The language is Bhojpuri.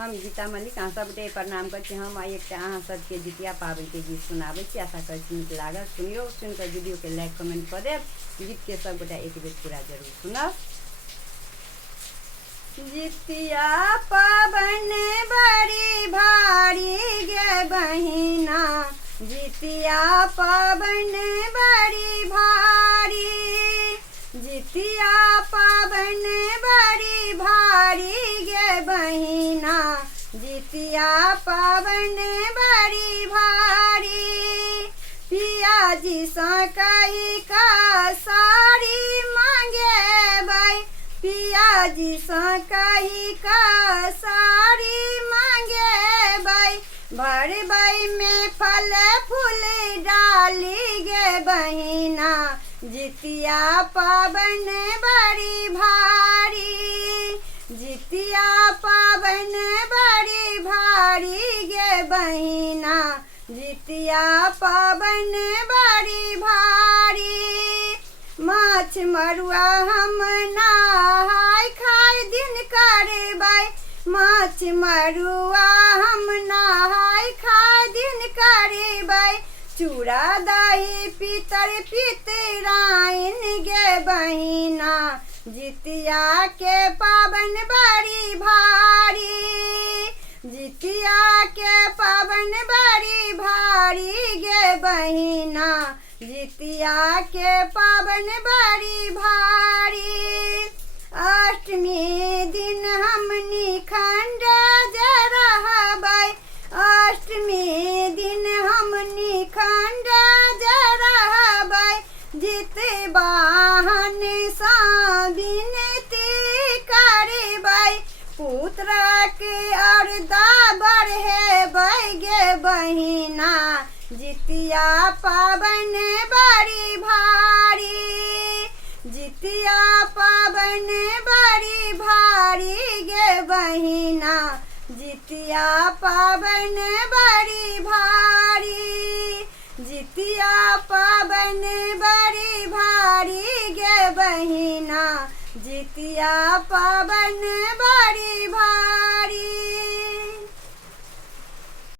हम गीता मलिक अहाँ सबके प्रणाम करते। हम एक अहाँ सबके जितिया पाबनि के गीत सुनाबे छी। आशा कर नीक लागल। सुनियो, सुनकर वीडियो के लाइक कमेंट कर देव। गीत के सब गोटा एक बेर पूरा जरूर सुनब। जितिया पाबनि बड़ी भारी गे बहिना, जितिया पाबनि बड़ी भारी, जितिया पाबनि बड़ी भारी गे बहिना, जितिया पाबनि बड़ी भारी। पिया जी सँ कही का साड़ी मांगेबै, पिया जी सँ कही का साड़ी मांगेबै, भरबै में फल फूल डाली गे बहिना, जितिया पाबनि बड़ी भारी, जितिया पाबनि बड़ी भारी गे बहिना, जितिया पाबनि बड़ी भारी। माछ मरुआ हम नहाय खाय दिन करबै, माछ मरुआ हम नहाय खाय दिन करबै, चूड़ा दही पितर पितराइन गे बहिना, जितिया के पाबनि बड़ी भारी, जितिया के पाबनि बड़ी भारी गे बहिना, जितिया के पाबनि बड़ी भारी। अष्टमी दिन हम निखंड रहबै, अष्टमी दिन हम निखंड रहबै, जितवाहन सँ विनती करबै, पुत्रक अरदा बढ़ेबै गे बहिना, जितिया पाबनि बड़ी भारी, जितिया पाबनि बड़ी भारी गे बहिना, जितिया पाबनि बड़ी भारी, जितिया पाबनि बड़ी भारी गे बहिना, जितिया पाबनि बड़ी भारी।